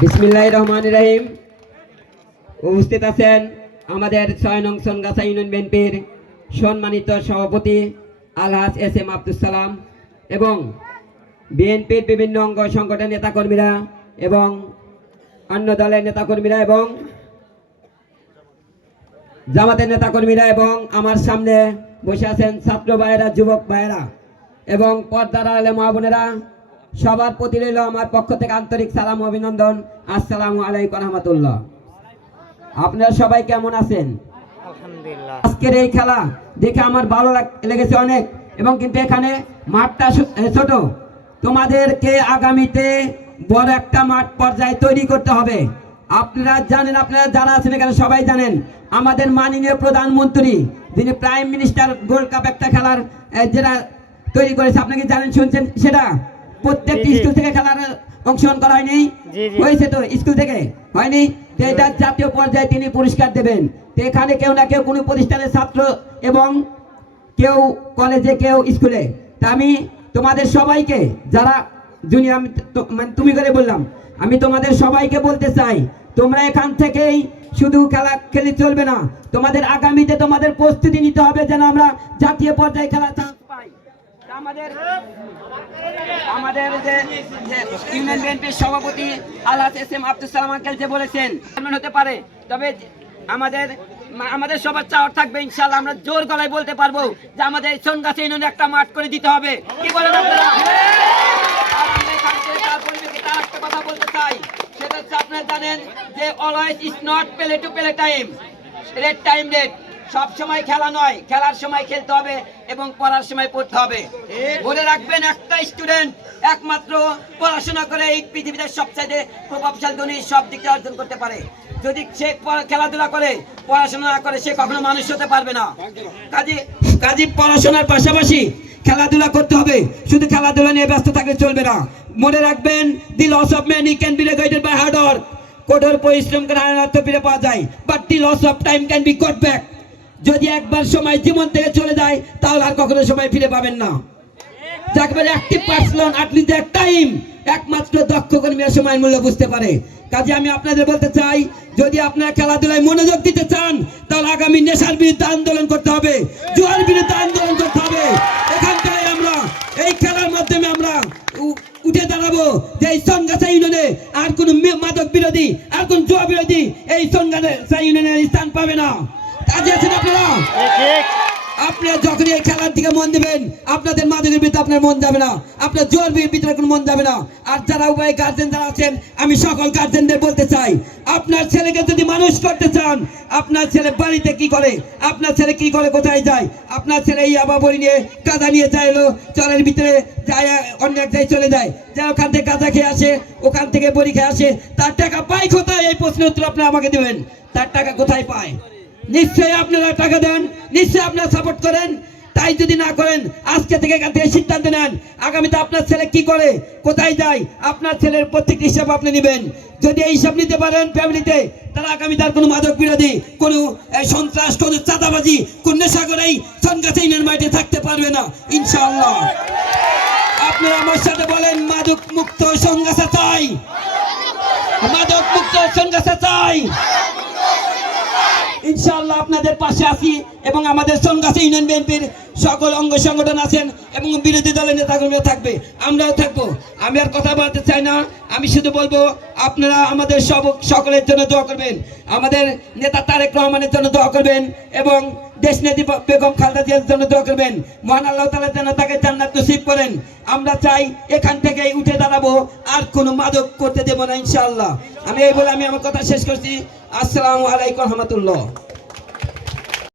বিসমিল্লাহির রহমানির রহিম। উপস্থিত আছেন আমাদের ৬ নং সোনগাছা ইউনিয়ন বিএনপির সম্মানিত সভাপতি আলহাজ এস এম আব্দুল সালাম এবং বিএনপির বিভিন্ন অঙ্গ সংগঠনের নেতাকর্মীরা এবং অন্য দলের নেতাকর্মীরা এবং জামাতের নেতাকর্মীরা এবং আমার সামনে বসে আছেন ছাত্র ভাইয়েরা, যুবক ভাইয়েরা এবং পর্দার আলে মা বোনেরা, সবার প্রতি রইল আমার পক্ষ থেকে আন্তরিক সালাম ও অভিনন্দন। আসসালামু আলাইকুম রহমতুল্লাহ। আপনারা সবাই কেমন আছেন? আলহামদুলিল্লাহ। আজকের এই খেলা দেখে আমার ভালো লেগেছে অনেক, এবং কিন্তু এখানে মাঠটা ছোট, তোমাদেরকে আগামীতে বড় একটা মাঠ পর্যায়ে তৈরি করতে হবে। আপনারা জানেন, আপনারা যারা আছেন এখানে সবাই জানেন, আমাদের মাননীয় প্রধানমন্ত্রী যিনি প্রাইম মিনিস্টার গোল্ড কাপ একটা খেলার যেটা তৈরি করেছে, আপনি কি জানেন, শুনছেন? সেটা প্রত্যেকটি স্কুল থেকে খেলার অংশগ্রহণ করা হয়নি? হয়েছে তো, স্কুল থেকে হয়নি? তো এটা জাতীয় পর্যায়ে তিনি পুরস্কার দেবেন। তো এখানে কেউ না কেউ কোনো প্রতিষ্ঠানের ছাত্র এবং কেউ কলেজে, কেউ স্কুলে। তা আমি তোমাদের সবাইকে, যারা জুনিয়র, আমি মানে তুমি করে বললাম, আমি তোমাদের সবাইকে বলতে চাই, তোমরা এখান থেকেই শুধু খেলা খেলে চলবে না, তোমাদের আগামীতে তোমাদের প্রস্তুতি নিতে হবে যেন আমরা জাতীয় পর্যায়ে খেলা চান্স পাই। আমাদের যে ইউনিয়ন বিএনপির সভাপতি আলহাজ S M Abdul Salam uncle যে বলেছেন হতে পারে, তবে আমাদের সবার চাওয়ার থাকবে ইনশাআল্লাহ আমরা জোর গলায় বলতে পারবো যে আমাদের সোনগাছা ইউনিয়নে একটা মাঠ করে দিতে হবে। কি বলেন আপনারা? আর আমরা এখান থেকে তার পরিবেশে তার একটা কথা বলতে চাই, সেটা হচ্ছে আপনারা জানেন যে always is not play to play time, red time red. সব সময় খেলা নয়, খেলার সময় খেলতে হবে এবং পড়ার সময় পড়তে হবে। মনে রাখবেন, একটা স্টুডেন্ট একমাত্র পড়াশোনা করে এই পৃথিবীতে সবচেয়ে প্রভাবশালী ধনী সব দিক থেকে অর্জন করতে পারে। যদি সে খেলাধুলা করে, পড়াশোনা না করে, সে কখনো মানুষ হতে পারবে না। কাজী পড়াশোনার পাশাপাশি খেলাধুলা করতে হবে, শুধু খেলাধুলা নিয়ে ব্যস্ত থাকলে চলবে না। মনে রাখবেন, the loss of man can be regained by hard work. কঠোর পরিশ্রম করে আনন্দ ফিরে পাওয়া যায়, but the loss of time can be got back. যদি একবার সময় জীবন থেকে চলে যায়, তাহলে আর কখনো সময় ফিরে পাবেন না। যাকে active person Atlee the time, একমাত্র দক্ষ কর্মীরা সময়ের মূল্য বুঝতে পারে। কাজে আমি আপনাদের বলতে চাই, যদি আপনারা খেলাধুলায় মনোযোগ দিতে চান, তাহলে আগামী নেশার বিরুদ্ধে আন্দোলন করতে হবে, জুয়ার বিরুদ্ধে আন্দোলন করতে হবে। এখান থেকে আমরা এই খেলার মাধ্যমে আমরা উঠে দাঁড়াবো যে এই সোনগাছা ইউনিয়নে আর কোন মাদক বিরোধী, আর কোন জুয়া বিরোধী এই সোনগাছা ইউনিয়নের স্থান পাবে না। কাজে আছেন আপনারা? আপনারা যখন এই খেলার দিকে মন দেবেন, আপনাদের মাদকের ভিতরে আপনার মন যাবে না, আপনার জোর ভিতরে কোনো মন যাবে না। আর যারা উভয় গার্জেন যারা আছেন, আমি সকল গার্জেনদের বলতে চাই, আপনার ছেলেকে যদি মানুষ করতে চান, আপনার ছেলে বাড়িতে কি করে, আপনার ছেলে কি করে, কোথায় যায়, আপনার ছেলে এই আবাবরি নিয়ে গাঁজা নিয়ে চাইলো, চরের ভিতরে যায়, অন্য এক জায়গায় চলে যায়, যা ওখান থেকে গাঁজা খেয়ে আসে, ওখান থেকে বড়ি খেয়ে আসে, তার টাকা পায় কোথায়? এই প্রশ্নের উত্তর আপনারা আমাকে দেবেন। তার টাকা কোথায় পায়? নিশ্চয়ই আপনারা টাকা দেন, নিশ্চয়ই আপনারা সাপোর্ট করেন। তাই যদি না করেন, আজকে থেকে এখান থেকে সিদ্ধান্ত নেন, আগামীতে আপনার ছেলে কি করে, কোথায় যায়, আপনার ছেলের প্রত্যেকটি হিসাব আপনি নেবেন। যদি এই হিসাব নিতে পারেন ফ্যামিলিতে, তারা আগামীতে আর কোনো মাদক বিরোধী, কোনো সন্ত্রাস, কোনো চাঁদাবাজি, কোন নেশা করেই সোনগাছা ইউনিয়ন মাঠে থাকতে পারবে না ইনশাআল্লাহ। আপনারা আমার সাথে বলেন, মাদক মুক্ত সোনগাছা চাই, মাদক মুক্ত সোনগাছা চাই। ইনশাআল্লাহ আপনাদের পাশে আছি এবং আমাদের সোনগাছা ইউনিয়ন বিএনপির সকল অঙ্গ সংগঠন আছেন এবং বিরোধী দলের নেতাকর্মীরা থাকবে, আমরাও থাকবো। আমি আর কথা বলতে চাই না, আমি শুধু বলবো আপনারা আমাদের সকলের জন্য দোয়া করবেন, আমাদের নেতা তারেক রহমানের জন্য দোয়া করবেন এবং দেশনেত্রী বেগম খালেদা জিয়ার জন্য দোয়া করবেন। মহান আল্লাহ তাআলা যেন তাকে জান্নাত নসিব করেন। আমরা চাই এখান থেকেই উঠে দাঁড়াবো, আর কোনো মাদক করতে দেব না ইনশাআল্লাহ। আমি এই বলে আমি আমার কথা শেষ করছি। আসসালামু আলাইকুম রহমতুল্লাহ।